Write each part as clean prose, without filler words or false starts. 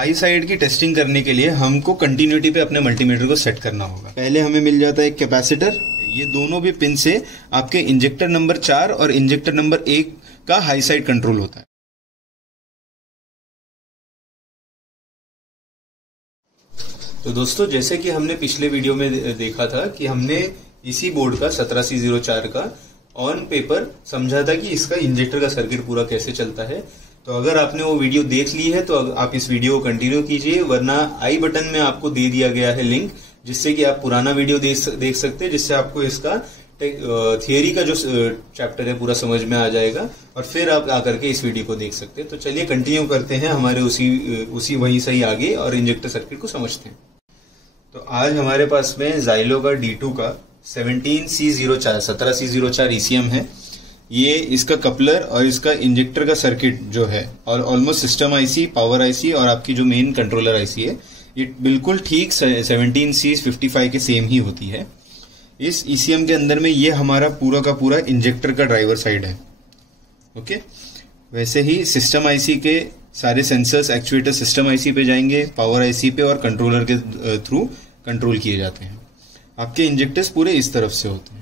High side की testing करने के लिए हमको कंटिन्यूटी पे अपने मल्टीमीटर को सेट करना होगा। पहले हमें मिल जाता है एक कैपेसिटर। ये दोनों भी पिन से आपके इंजेक्टर नंबर 4 और इंजेक्टर नंबर 1 का हाई साइड कंट्रोल होता है। तो दोस्तों, जैसे कि हमने पिछले वीडियो में देखा था कि हमने इसी बोर्ड का 17C04 का ऑन पेपर समझा था कि इसका इंजेक्टर का सर्किट पूरा कैसे चलता है। तो अगर आपने वो वीडियो देख ली है तो आप इस वीडियो को कंटिन्यू कीजिए, वरना आई बटन में आपको दे दिया गया है लिंक, जिससे कि आप पुराना वीडियो देख सकते हैं, जिससे आपको इसका थियरी का जो चैप्टर है पूरा समझ में आ जाएगा और फिर आप आकर के इस वीडियो को देख सकते हैं। तो चलिए कंटिन्यू करते हैं हमारे उसी वहीं से ही आगे और इंजेक्टर सर्किट को समझते हैं। तो आज हमारे पास में ज़ाइलो का D2 का 17C04 ECM है। ये इसका कपलर और इसका इंजेक्टर का सर्किट जो है और almost system IC, power IC और आपकी जो मेन कंट्रोलर आईसी है, ये बिल्कुल ठीक 17C55 के सेम ही होती है। इस ECM के अंदर में ये हमारा पूरा का पूरा इंजेक्टर का ड्राइवर साइड है। ओके, वैसे ही सिस्टम आईसी के सारे सेंसर्स, एक्चुएटर सिस्टम आईसी पे जाएंगे, पावर आईसी पे और कंट्रोलर के थ्रू कंट्रोल किए जाते हैं। आपके इंजेक्टर्स पूरे इस तरफ से होते हैं।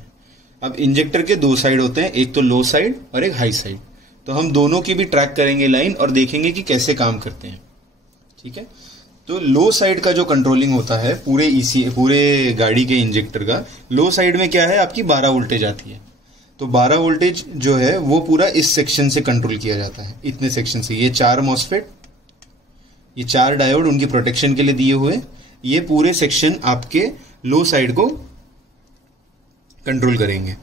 अब इंजेक्टर के दो साइड होते हैं, एक तो लो साइड और एक हाई साइड। तो हम दोनों की भी ट्रैक करेंगे लाइन और देखेंगे कि कैसे काम करते हैं। ठीक है, तो लो साइड का जो कंट्रोलिंग होता है पूरे गाड़ी के इंजेक्टर का, लो साइड में क्या है, आपकी 12 वोल्टेज आती है। तो 12 वोल्टेज जो है वो पूरा इस सेक्शन से कंट्रोल किया जाता है, इतने सेक्शन से। ये 4 मॉसफेट, ये 4 डायोड उनकी प्रोटेक्शन के लिए दिए हुए, ये पूरे सेक्शन आपके लो साइड को कंट्रोल करेंगे।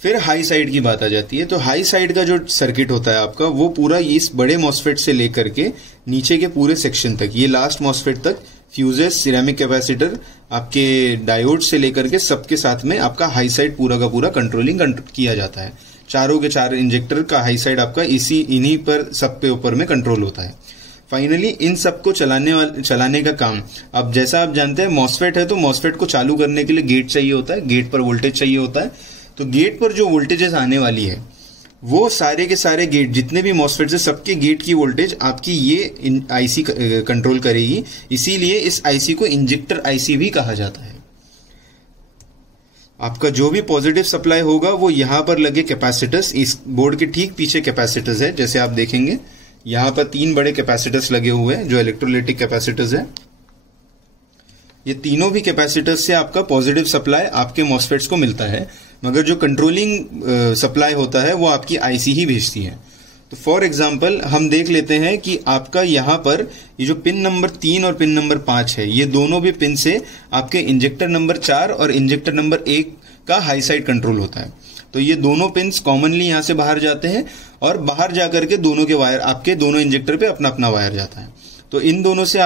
फिर हाई साइड की बात आ जाती है। तो हाई साइड का जो सर्किट होता है आपका, वो पूरा इस बड़े मॉसफेट से लेकर के नीचे के पूरे सेक्शन तक, ये लास्ट मॉसफेट तक, फ्यूजेस, सिरेमिक कैपेसिटर, आपके डायोड से लेकर के सबके साथ में आपका हाई साइड पूरा का पूरा कंट्रोलिंग किया जाता है। चारों के 4 इंजेक्टर का हाई साइड आपका इन्हीं पर सब पे ऊपर में कंट्रोल होता है। फाइनली इन सबको चलाने का काम, अब जैसा आप जानते हैं मॉसफेट है तो मॉसफेट को चालू करने के लिए गेट चाहिए होता है, गेट पर वोल्टेज चाहिए होता है। तो गेट पर जो वोल्टेजेस आने वाली है वो सारे के सारे गेट, जितने भी मॉसफेट है, सबके गेट की वोल्टेज आपकी ये आईसी कंट्रोल करेगी। इसीलिए इस आईसी को इंजेक्टर आईसी भी कहा जाता है। आपका जो भी पॉजिटिव सप्लाई होगा वो यहां पर लगे कैपेसिटर्स, इस बोर्ड के ठीक पीछे कैपेसिटर्स है, जैसे आप देखेंगे यहां पर 3 बड़े कैपेसिटर्स लगे हुए हैं जो इलेक्ट्रोलाइटिक कैपेसिटर्स है। ये तीनों भी कैपेसिटर्स से आपका पॉजिटिव सप्लाई आपके मॉसफेट्स को मिलता है, मगर जो कंट्रोलिंग सप्लाई होता है वो आपकी आईसी ही भेजती है। तो फॉर एग्जांपल हम देख लेते हैं कि आपका यहाँ पर ये जो पिन नंबर 3 और पिन नंबर 5 है, ये दोनों भी पिन से आपके इंजेक्टर नंबर 4 और इंजेक्टर नंबर 1 का हाई साइड कंट्रोल होता है। तो ये दोनों पिन्स कॉमनली यहाँ से बाहर जाते हैं और बाहर जाकर के दोनों के वायर, आपके दोनों इंजेक्टर पे अपना अपना वायर जाता है। तो इन दोनों से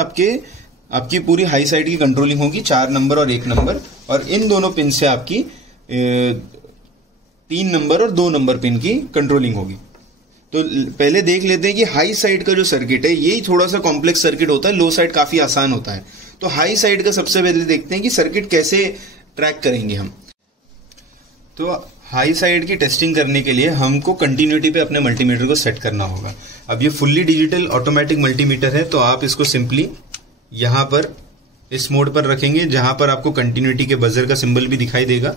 आपकी पूरी हाई साइड की कंट्रोलिंग होगी, 4 नंबर और 1 नंबर, और इन दोनों पिन से आपकी 3 नंबर और 2 नंबर पिन की कंट्रोलिंग होगी। तो पहले देख लेते हैं कि हाई साइड का जो सर्किट है यही थोड़ा सा कॉम्प्लेक्स सर्किट होता है, लो साइड काफी आसान होता है। तो हाई साइड का सबसे पहले देखते हैं कि सर्किट कैसे ट्रैक करेंगे हम। तो हाई साइड की टेस्टिंग करने के लिए हमको कंटिन्यूटी पे अपने मल्टीमीटर को सेट करना होगा। अब ये फुल्ली डिजिटल ऑटोमेटिक मल्टीमीटर है, तो आप इसको सिंपली यहां पर इस मोड पर रखेंगे जहां पर आपको कंटिन्यूटी के बजर का सिंबल भी दिखाई देगा।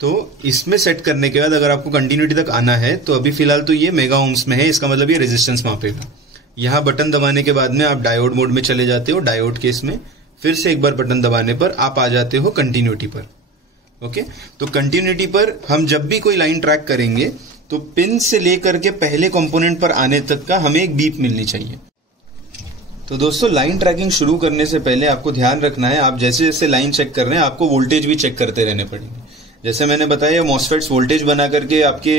तो इसमें सेट करने के बाद अगर आपको कंटिन्यूटी तक आना है तो अभी फिलहाल तो ये मेगा ओम्स में है, इसका मतलब ये रेजिस्टेंस मापेगा। यहां बटन दबाने के बाद में आप डायोड मोड में चले जाते हो, डायोड केस में फिर से एक बार बटन दबाने पर आप आ जाते हो कंटिन्यूटी पर। ओके, तो कंटिन्यूटी पर हम जब भी कोई लाइन ट्रैक करेंगे तो पिन से लेकर के पहले कंपोनेंट पर आने तक का हमें एक बीप मिलनी चाहिए। तो दोस्तों, लाइन ट्रैकिंग शुरू करने से पहले आपको ध्यान रखना है, आप जैसे जैसे लाइन चेक कर रहे हैं आपको वोल्टेज भी चेक करते रहने पड़ेंगे। जैसे मैंने बताया मॉसफेट्स वोल्टेज बना करके आपके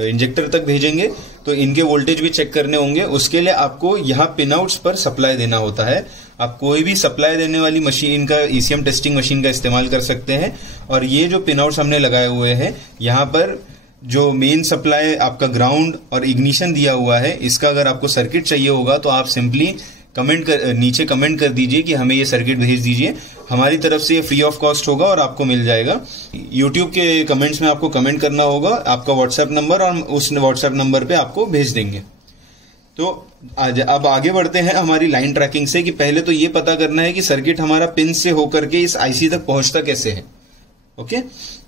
इंजेक्टर तक भेजेंगे, तो इनके वोल्टेज भी चेक करने होंगे। उसके लिए आपको यहाँ पिन आउट्स पर सप्लाई देना होता है। आप कोई भी सप्लाई देने वाली मशीन का, ECM टेस्टिंग मशीन का इस्तेमाल कर सकते हैं। और ये जो पिन आउट्स हमने लगाए हुए हैं, यहाँ पर जो मेन सप्लाई आपका ग्राउंड और इग्निशन दिया हुआ है, इसका अगर आपको सर्किट चाहिए होगा तो आप सिंपली नीचे कमेंट कर दीजिए कि हमें ये सर्किट भेज दीजिए। हमारी तरफ से ये फ्री ऑफ कॉस्ट होगा और आपको मिल जाएगा। यूट्यूब के कमेंट्स में आपको कमेंट करना होगा आपका व्हाट्सएप नंबर, और उस व्हाट्सएप नंबर पे आपको भेज देंगे। तो अब आगे बढ़ते हैं हमारी लाइन ट्रैकिंग से कि पहले तो ये पता करना है कि सर्किट हमारा पिन से होकर के इस आईसी तक पहुंचता कैसे है। ओके,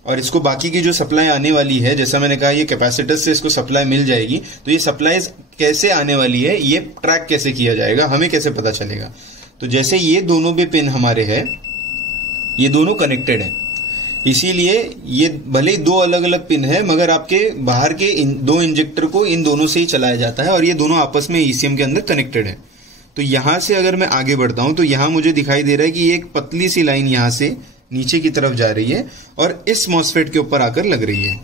और इसको बाकी की जो सप्लाई आने वाली है, जैसा मैंने कहा ये कैपेसिटर से इसको सप्लाई मिल जाएगी, तो ये सप्लाई कैसे आने वाली है, ये ट्रैक कैसे किया जाएगा, हमें कैसे पता चलेगा। तो जैसे ये दोनों भी पिन हमारे हैं, ये दोनों कनेक्टेड है, इसीलिए ये भले ही दो अलग अलग पिन है मगर आपके बाहर के दो इंजेक्टर को इन दोनों से ही चलाया जाता है और ये दोनों आपस में ईसीएम के अंदर कनेक्टेड है। तो यहां से अगर मैं आगे बढ़ता हूं तो यहां मुझे दिखाई दे रहा है कि ये एक पतली सी लाइन यहां से नीचे की तरफ जा रही है और इस मॉसफेट के ऊपर आकर लग रही है।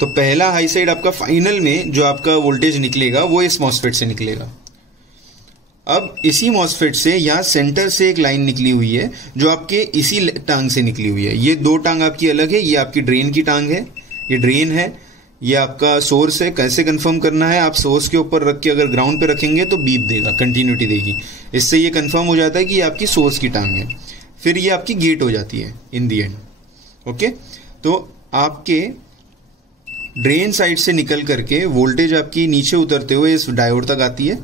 तो पहला हाई साइड आपका फाइनल में जो आपका वोल्टेज निकलेगा वो इस मॉसफेट से निकलेगा। अब इसी मॉसफेट से यहाँ सेंटर से एक लाइन निकली हुई है जो आपके इसी टांग से निकली हुई है। ये दो टांग आपकी अलग है, ये आपकी ड्रेन की टांग है, ये ड्रेन है, ये आपका सोर्स है। कैसे कंफर्म करना है, आप सोर्स के ऊपर रख के अगर ग्राउंड पे रखेंगे तो बीप देगा, कंटिन्यूटी देगी, इससे ये कंफर्म हो जाता है कि ये आपकी सोर्स की टांग है। फिर ये आपकी गेट हो जाती है इन दी एंड। ओके, तो आपके ड्रेन साइड से निकल करके वोल्टेज आपकी नीचे उतरते हुए इस डायोड तक आती है।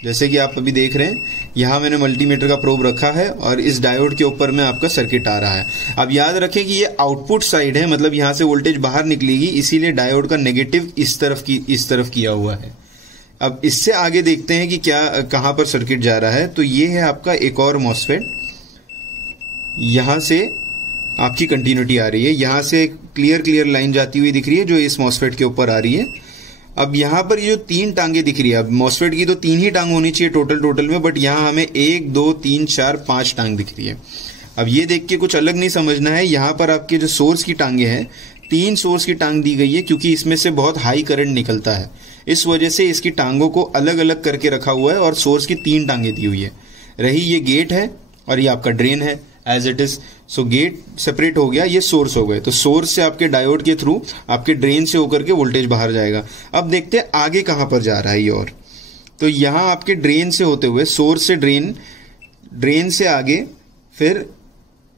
जैसे कि आप अभी देख रहे हैं, यहां मैंने मल्टीमीटर का प्रोब रखा है और इस डायोड के ऊपर में आपका सर्किट आ रहा है। अब याद रखें कि ये आउटपुट साइड है, मतलब यहां से वोल्टेज बाहर निकलेगी, इसीलिए डायोड का नेगेटिव इस तरफ किया हुआ है। अब इससे आगे देखते हैं कि कहां पर सर्किट जा रहा है। तो ये है आपका एक और मॉसफेट, यहां से आपकी कंटिन्यूटी आ रही है, यहां से क्लियर लाइन जाती हुई दिख रही है जो इस मॉसफेट के ऊपर आ रही है। अब यहां पर ये जो तीन टांगे दिख रही है, अब मॉसफेट की तो तीन ही टांग होनी चाहिए टोटल में, बट यहां हमें 1 2 3 4 5 टांग दिख रही है। अब ये देख के कुछ अलग नहीं समझना है, यहां पर आपके जो सोर्स की टांगे हैं, 3 सोर्स की टांग दी गई है क्योंकि इसमें से बहुत हाई करंट निकलता है, इस वजह से इसकी टांगों को अलग अलग करके रखा हुआ है और सोर्स की 3 टांगे दी हुई है। रही ये गेट है और ये आपका ड्रेन है as it is. So get separate हो गया, ये सोर्स हो गए। तो सोर्स से आपके डायोड के थ्रू आपके ड्रेन से होकर के वोल्टेज बाहर जाएगा। अब देखते हैं आगे कहां पर जा रहा है ये। और तो यहां आपके ड्रेन से होते हुए सोर्स से ड्रेन से आगे फिर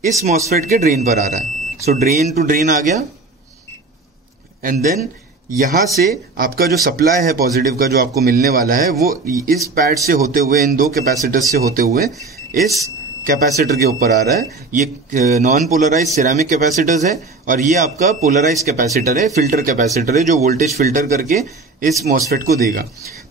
इस मॉसफेट के ड्रेन पर आ रहा है। सो ड्रेन टू ड्रेन आ गया एंड देन यहां से आपका जो सप्लाई है पॉजिटिव का जो आपको मिलने वाला है वो इस पैड से होते हुए, इन दो कैपेसिटर्स से होते हुए इस कैपेसिटर के ऊपर आ रहा है। ये नॉन पोलराइज सिरेमिक कैपेसिटर्स है और ये आपका पोलराइज कैपेसिटर है, फिल्टर कैपेसिटर है जो वोल्टेज फिल्टर करके इस मॉसफेट को देगा।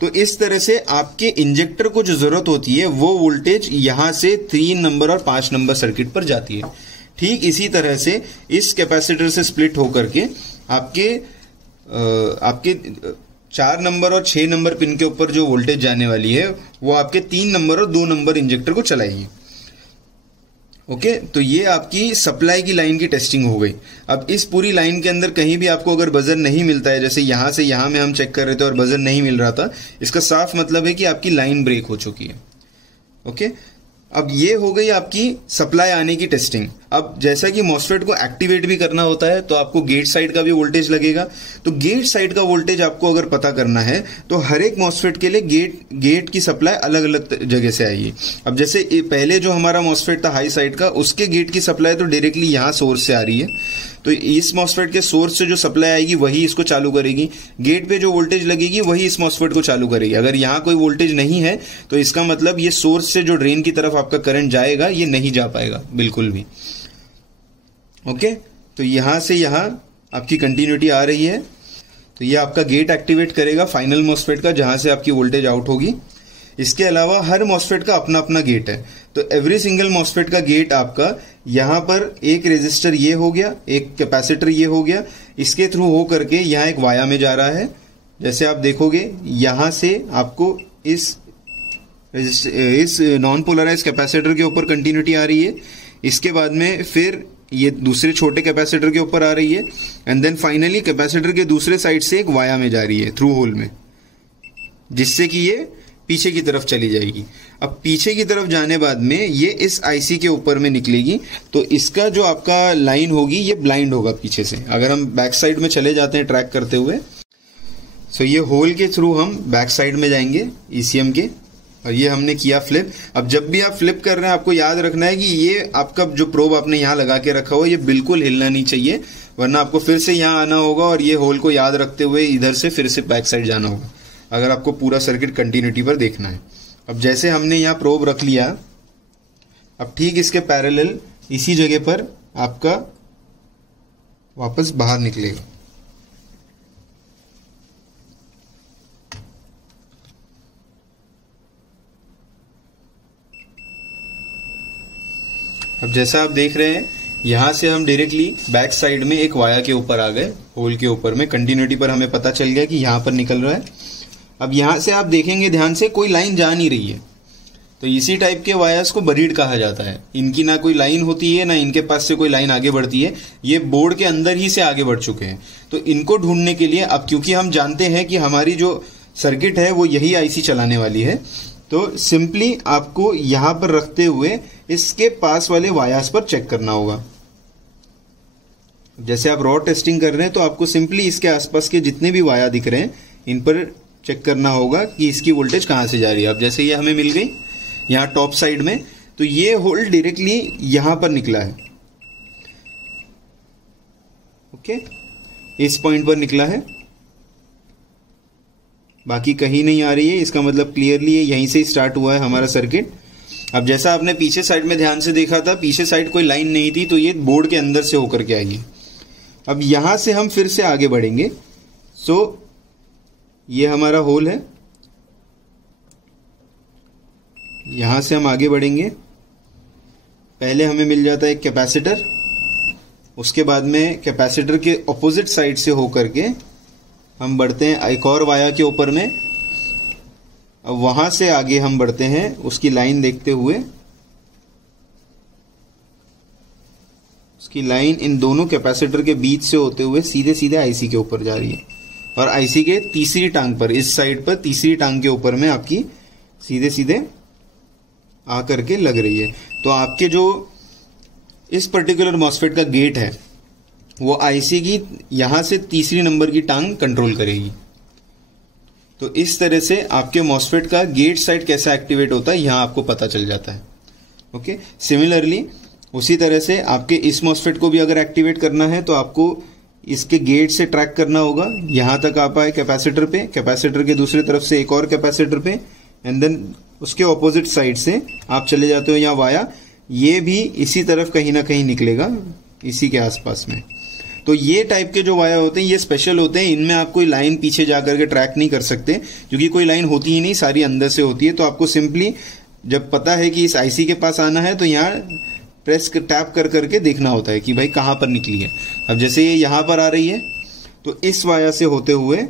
तो इस तरह से आपके इंजेक्टर को जो जरूरत होती है वो वोल्टेज यहां से 3 नंबर और 5 नंबर सर्किट पर जाती है। ठीक इसी तरह से इस कैपेसिटर से स्प्लिट होकर के आपके 4 नंबर और 6 नंबर पिन के ऊपर जो वोल्टेज जाने वाली है वो आपके 3 नंबर और 2 नंबर इंजेक्टर को चलाएगी। ओके, तो ये आपकी सप्लाई की लाइन की टेस्टिंग हो गई। अब इस पूरी लाइन के अंदर कहीं भी आपको अगर बजर नहीं मिलता है, जैसे यहां से यहां में हम चेक कर रहे थे और बजर नहीं मिल रहा था, इसका साफ मतलब है कि आपकी लाइन ब्रेक हो चुकी है। ओके, अब ये हो गई आपकी सप्लाई आने की टेस्टिंग। अब जैसा कि मॉसफेट को एक्टिवेट भी करना होता है तो आपको गेट साइड का भी वोल्टेज लगेगा। तो गेट साइड का वोल्टेज आपको अगर पता करना है तो हर एक मॉसफेट के लिए गेट की सप्लाई अलग अलग जगह से आएगी। अब जैसे पहले जो हमारा मॉसफेट था हाई साइड का, उसके गेट की सप्लाई तो डायरेक्टली यहाँ सोर्स से आ रही है, तो इस मॉसफेट के सोर्स से जो सप्लाई आएगी वही इसको चालू करेगी। गेट पे जो वोल्टेज लगेगी वही इस मॉसफेट को चालू करेगी। अगर यहाँ कोई वोल्टेज नहीं है तो इसका मतलब ये सोर्स से जो ड्रेन की तरफ आपका करंट जाएगा ये नहीं जा पाएगा बिल्कुल भी। ओके, तो यहां से यहां आपकी कंटिन्यूटी आ रही है, तो ये आपका गेट एक्टिवेट करेगा फाइनल मॉसफेट का जहां से आपकी वोल्टेज आउट होगी। इसके अलावा हर मॉसफेट का अपना अपना गेट है, तो एवरी सिंगल मॉसफेट का गेट आपका यहां पर एक रेजिस्टर ये हो गया, एक कैपेसिटर ये हो गया, इसके थ्रू हो करके यहां एक वाया में जा रहा है। जैसे आप देखोगे यहां से आपको इस नॉन पोलराइज कैपेसिटर के ऊपर कंटिन्यूटी आ रही है, इसके बाद में फिर ये दूसरे छोटे कैपेसिटर के ऊपर आ रही है एंड देन फाइनली कैपेसिटर के दूसरे साइड से एक वाया में जा रही है थ्रू होल में, जिससे कि ये पीछे की तरफ चली जाएगी। अब पीछे की तरफ जाने बाद में ये इस आईसी के ऊपर में निकलेगी, तो इसका जो आपका लाइन होगी ये ब्लाइंड होगा पीछे से। अगर हम बैक साइड में चले जाते हैं ट्रैक करते हुए, सो ये होल के थ्रू हम बैक साइड में जाएंगे ईसीएम के, और ये हमने किया फ्लिप। अब जब भी आप फ्लिप कर रहे हैं आपको याद रखना है कि ये आपका जो प्रोब आपने यहाँ लगा के रखा हो ये बिल्कुल हिलना नहीं चाहिए, वरना आपको फिर से यहाँ आना होगा और ये होल को याद रखते हुए इधर से फिर से बैक साइड जाना होगा, अगर आपको पूरा सर्किट कंटिन्यूटी पर देखना है। अब जैसे हमने यहाँ प्रोब रख लिया, अब ठीक इसके पैरेलल इसी जगह पर आपका वापस बाहर निकलेगा। अब जैसा आप देख रहे हैं यहां से हम डायरेक्टली बैक साइड में एक वायर के ऊपर आ गए, होल के ऊपर में कंटिन्यूटी पर हमें पता चल गया कि यहां पर निकल रहा है। अब यहां से आप देखेंगे ध्यान से कोई लाइन जा नहीं रही है, तो इसी टाइप के वायर्स को बरीड कहा जाता है। इनकी ना कोई लाइन होती है ना इनके पास से कोई लाइन आगे बढ़ती है, ये बोर्ड के अंदर ही से आगे बढ़ चुके हैं। तो इनको ढूंढने के लिए अब क्योंकि हम जानते हैं कि हमारी जो सर्किट है वो यही आईसी चलाने वाली है, तो सिंपली आपको यहां पर रखते हुए इसके पास वाले वायर्स पर चेक करना होगा। जैसे आप रॉ टेस्टिंग कर रहे हैं तो आपको सिंपली इसके आसपास के जितने भी वायर दिख रहे हैं इन पर चेक करना होगा कि इसकी वोल्टेज कहां से जा रही है। अब जैसे ये हमें मिल गई यहाँ टॉप साइड में, तो ये होल डायरेक्टली यहां पर निकला है, ओके, इस पॉइंट पर निकला है, बाकी कहीं नहीं आ रही है। इसका मतलब क्लियरली यहीं से स्टार्ट हुआ है हमारा सर्किट। अब जैसा आपने पीछे साइड में ध्यान से देखा था, पीछे साइड कोई लाइन नहीं थी, तो ये बोर्ड के अंदर से होकर के आएगी। अब यहां से हम फिर से आगे बढ़ेंगे। सो ये हमारा होल है, यहां से हम आगे बढ़ेंगे। पहले हमें मिल जाता है एक कैपेसिटर, उसके बाद में कैपेसिटर के ऑपोजिट साइड से होकर के हम बढ़ते हैं एक और वायर के ऊपर में। अब वहां से आगे हम बढ़ते हैं उसकी लाइन देखते हुए। उसकी लाइन इन दोनों कैपेसिटर के बीच से होते हुए सीधे सीधे आईसी के ऊपर जा रही है, और आईसी के तीसरी टांग पर, इस साइड पर तीसरी टांग के ऊपर में आपकी सीधे सीधे आकर के लग रही है। तो आपके जो इस पर्टिकुलर मॉसफेट का गेट है वो आईसी की यहां से तीसरी नंबर की टांग कंट्रोल करेगी। तो इस तरह से आपके मॉसफेट का गेट साइड कैसा एक्टिवेट होता है यहां आपको पता चल जाता है, ओके। सिमिलरली उसी तरह से आपके इस मॉसफेट को भी अगर एक्टिवेट करना है तो आपको इसके गेट से ट्रैक करना होगा। यहां तक आप आए कैपेसिटर पे, कैपेसिटर के दूसरी तरफ से एक और कैपेसिटर पे, एंड देन उसके ऑपोजिट साइड से आप चले जाते हो यहाँ वाया, ये भी इसी तरफ कहीं ना कहीं निकलेगा इसी के आसपास में। तो ये टाइप के जो वायर होते हैं ये स्पेशल होते हैं, इनमें आप कोई लाइन पीछे जा करके ट्रैक नहीं कर सकते क्योंकि कोई लाइन होती ही नहीं, सारी अंदर से होती है। तो आपको सिंपली जब पता है कि इस आईसी के पास आना है तो यहाँ प्रेस टैप कर करके देखना होता है कि भाई कहाँ पर निकली है। अब जैसे ये यहाँ पर आ रही है तो इस वायर से होते हुए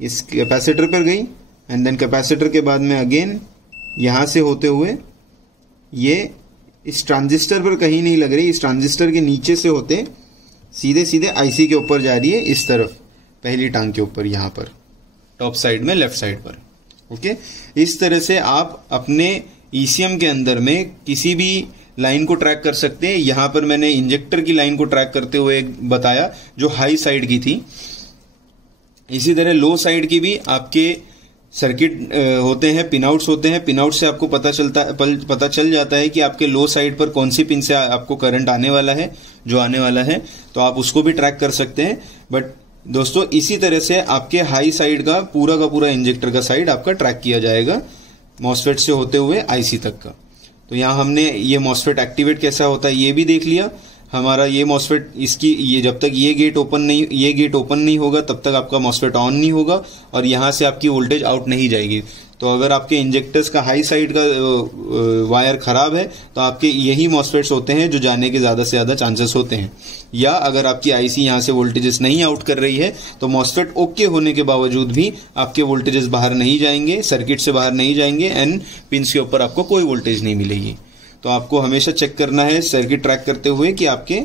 इस कैपेसिटर पर गई, एंड देन कैपेसिटर के बाद में अगेन यहाँ से होते हुए ये इस ट्रांजिस्टर पर कहीं नहीं लग रही, इस ट्रांजिस्टर के नीचे से होते सीधे सीधे आईसी के ऊपर जा रही है, इस तरफ पहली टांग के ऊपर, यहाँ पर टॉप साइड में लेफ्ट साइड पर, ओके। इस तरह से आप अपने ईसीएम के अंदर में किसी भी लाइन को ट्रैक कर सकते हैं। यहाँ पर मैंने इंजेक्टर की लाइन को ट्रैक करते हुए बताया जो हाई साइड की थी। इसी तरह लो साइड की भी आपके सर्किट होते हैं, पिन आउट्स होते हैं। पिन आउट से आपको पता चल जाता है कि आपके लो साइड पर कौन सी पिन से आपको करंट आने वाला है, जो आने वाला है, तो आप उसको भी ट्रैक कर सकते हैं। बट दोस्तों इसी तरह से आपके हाई साइड का पूरा इंजेक्टर का साइड आपका ट्रैक किया जाएगा मॉसफेट से होते हुए आईसी तक का। तो यहाँ हमने ये मॉसफेट एक्टिवेट कैसा होता है ये भी देख लिया। हमारा ये मॉसफेट इसकी ये जब तक ये गेट ओपन नहीं होगा तब तक आपका मॉसफेट ऑन नहीं होगा और यहाँ से आपकी वोल्टेज आउट नहीं जाएगी। तो अगर आपके इंजेक्टर्स का हाई साइड का वायर खराब है तो आपके यही मॉसफेट्स होते हैं जो जाने के ज़्यादा से ज़्यादा चांसेस होते हैं। या अगर आपकी आईसी यहाँ से वोल्टेजेस नहीं आउट कर रही है तो मॉसफेट ओके होने के बावजूद भी आपके वोल्टेजेस बाहर नहीं जाएंगे, सर्किट से बाहर नहीं जाएंगे, एंड पिंस के ऊपर आपको कोई वोल्टेज नहीं मिलेगी। तो आपको हमेशा चेक करना है सर्किट ट्रैक करते हुए कि आपके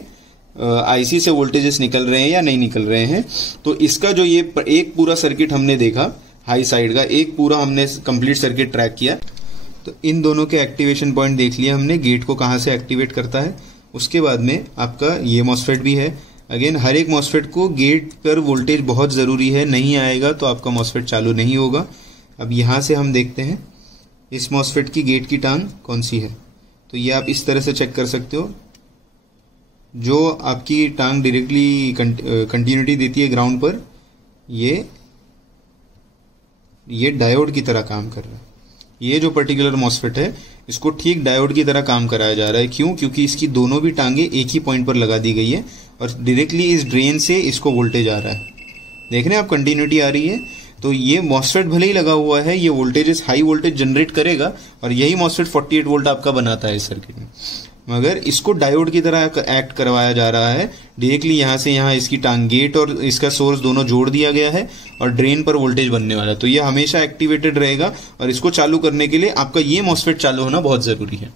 आईसी से वोल्टेजेस निकल रहे हैं या नहीं निकल रहे हैं। तो इसका जो ये एक पूरा सर्किट हमने देखा, हाई साइड का एक पूरा हमने कंप्लीट सर्किट ट्रैक किया। तो इन दोनों के एक्टिवेशन पॉइंट देख लिया हमने, गेट को कहाँ से एक्टिवेट करता है। उसके बाद में आपका ये मॉसफेट भी है। अगेन हर एक मॉसफेट को गेट पर वोल्टेज बहुत ज़रूरी है, नहीं आएगा तो आपका मॉसफेट चालू नहीं होगा। अब यहाँ से हम देखते हैं इस मॉसफेट की गेट की टांग कौन सी है। तो ये आप इस तरह से चेक कर सकते हो। जो आपकी टांग डायरेक्टली कंटिन्यूटी देती है ग्राउंड पर, ये डायोड की तरह काम कर रहा है। ये जो पर्टिकुलर मॉसफेट है इसको ठीक डायोड की तरह काम कराया जा रहा है। क्यों? क्योंकि इसकी दोनों भी टांगे एक ही पॉइंट पर लगा दी गई है और डायरेक्टली इस ड्रेन से इसको वोल्टेज आ रहा है। देख रहे हैं आप, कंटिन्यूटी आ रही है। तो ये मॉसफेट भले ही लगा हुआ है, ये वोल्टेजेस हाई वोल्टेज जनरेट करेगा और यही मॉसफेट 48 वोल्ट आपका बनाता है इस सर्किट में। मगर इसको डायोड की तरह एक्ट करवाया जा रहा है। डायरेक्टली यहाँ से यहाँ इसकी टांग, गेट और इसका सोर्स दोनों जोड़ दिया गया है और ड्रेन पर वोल्टेज बनने वाला है। तो ये हमेशा एक्टिवेटेड रहेगा और इसको चालू करने के लिए आपका ये मॉसफेट चालू होना बहुत ज़रूरी है।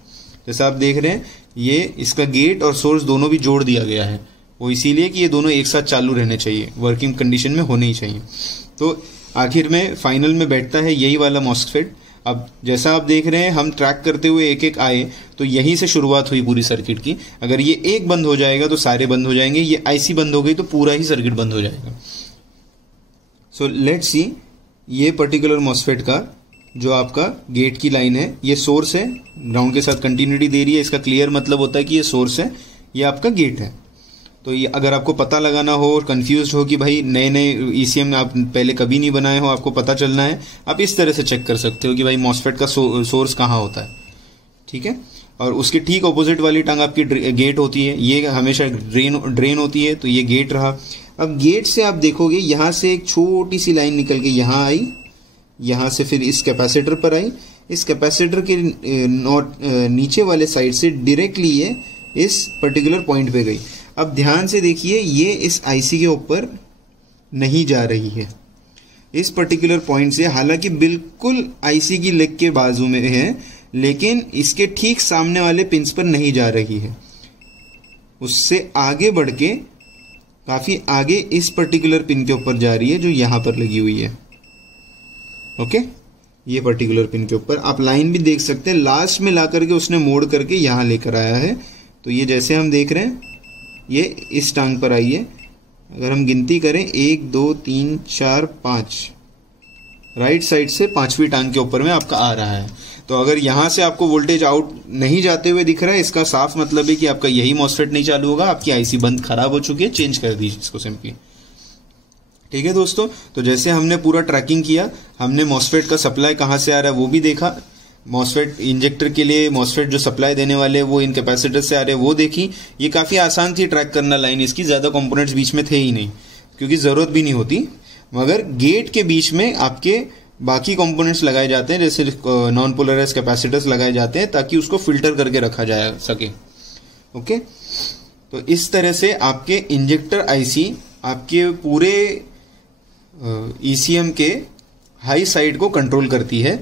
जैसा आप देख रहे हैं, ये इसका गेट और सोर्स दोनों भी जोड़ दिया गया है, वो इसीलिए कि ये दोनों एक साथ चालू रहने चाहिए, वर्किंग कंडीशन में होने ही चाहिए। तो आखिर में फाइनल में बैठता है यही वाला मॉसफेट। अब जैसा आप देख रहे हैं, हम ट्रैक करते हुए एक एक आए, तो यहीं से शुरुआत हुई पूरी सर्किट की। अगर ये एक बंद हो जाएगा तो सारे बंद हो जाएंगे, ये आईसी बंद हो गई तो पूरा ही सर्किट बंद हो जाएगा। सो लेट्स सी, ये पर्टिकुलर मॉसफेट का जो आपका गेट की लाइन है, ये सोर्स है, ग्राउंड के साथ कंटिन्यूटी दे रही है। इसका क्लियर मतलब होता है कि ये सोर्स है, ये आपका गेट है। तो ये अगर आपको पता लगाना हो और कंफ्यूज हो कि भाई नए नए ईसीएम आप पहले कभी नहीं बनाए हो, आपको पता चलना है, आप इस तरह से चेक कर सकते हो कि भाई मॉसफेट का सोर्स कहाँ होता है। ठीक है, और उसके ठीक ऑपोजिट वाली टांग आपकी गेट होती है, ये हमेशा ड्रेन होती है, तो ये गेट रहा। अब गेट से आप देखोगे यहाँ से एक छोटी सी लाइन निकल के यहाँ आई, यहाँ से फिर इस कैपेसिटर पर आई, इस कैपेसिटर के नीचे वाले साइड से डायरेक्टली ये इस पर्टिकुलर पॉइंट पे गई। अब ध्यान से देखिए, ये इस आईसी के ऊपर नहीं जा रही है, इस पर्टिकुलर पॉइंट से, हालांकि बिल्कुल आईसी की लेग के बाजू में है, लेकिन इसके ठीक सामने वाले पिंस पर नहीं जा रही है। उससे आगे बढ़ के काफी आगे इस पर्टिकुलर पिन के ऊपर जा रही है जो यहां पर लगी हुई है। ओके, ये पर्टिकुलर पिन के ऊपर आप लाइन भी देख सकते हैं, लास्ट में ला करके उसने मोड़ करके यहां लेकर आया है। तो ये जैसे हम देख रहे हैं, ये इस टांग पर आई है। अगर हम गिनती करें 1 2 3 4 5, राइट साइड से 5वीं टांग के ऊपर में आपका आ रहा है। तो अगर यहां से आपको वोल्टेज आउट नहीं जाते हुए दिख रहा है, इसका साफ मतलब है कि आपका यही मॉसफेट नहीं चालू होगा, आपकी आईसी बंद खराब हो चुकी है, चेंज कर दीजिए इसको सिंपली। ठीक है दोस्तों, तो जैसे हमने पूरा ट्रैकिंग किया, हमने मॉसफेट का सप्लाई कहां से आ रहा है वो भी देखा, मॉसफेट इंजेक्टर के लिए मॉसफेट जो सप्लाई देने वाले वो इन कैपेसिटर से आ रहे वो देखी। ये काफी आसान थी ट्रैक करना लाइन, इसकी ज्यादा कंपोनेंट्स बीच में थे ही नहीं, क्योंकि जरूरत भी नहीं होती। मगर गेट के बीच में आपके बाकी कंपोनेंट्स लगाए जाते हैं, जैसे नॉन पोलराइज कैपेसिटर्स लगाए जाते हैं, ताकि उसको फिल्टर करके रखा जा सके। ओके, तो इस तरह से आपके इंजेक्टर आईसी आपके पूरे ईसीएम के हाई साइड को कंट्रोल करती है।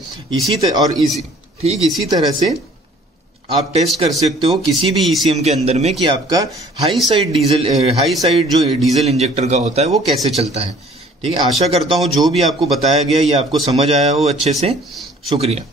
ठीक इसी तरह से आप टेस्ट कर सकते हो किसी भी ईसीएम के अंदर में कि आपका हाई साइड जो डीजल इंजेक्टर का होता है वो कैसे चलता है। ठीक है, आशा करता हूं जो भी आपको बताया गया ये आपको समझ आया हो अच्छे से। शुक्रिया।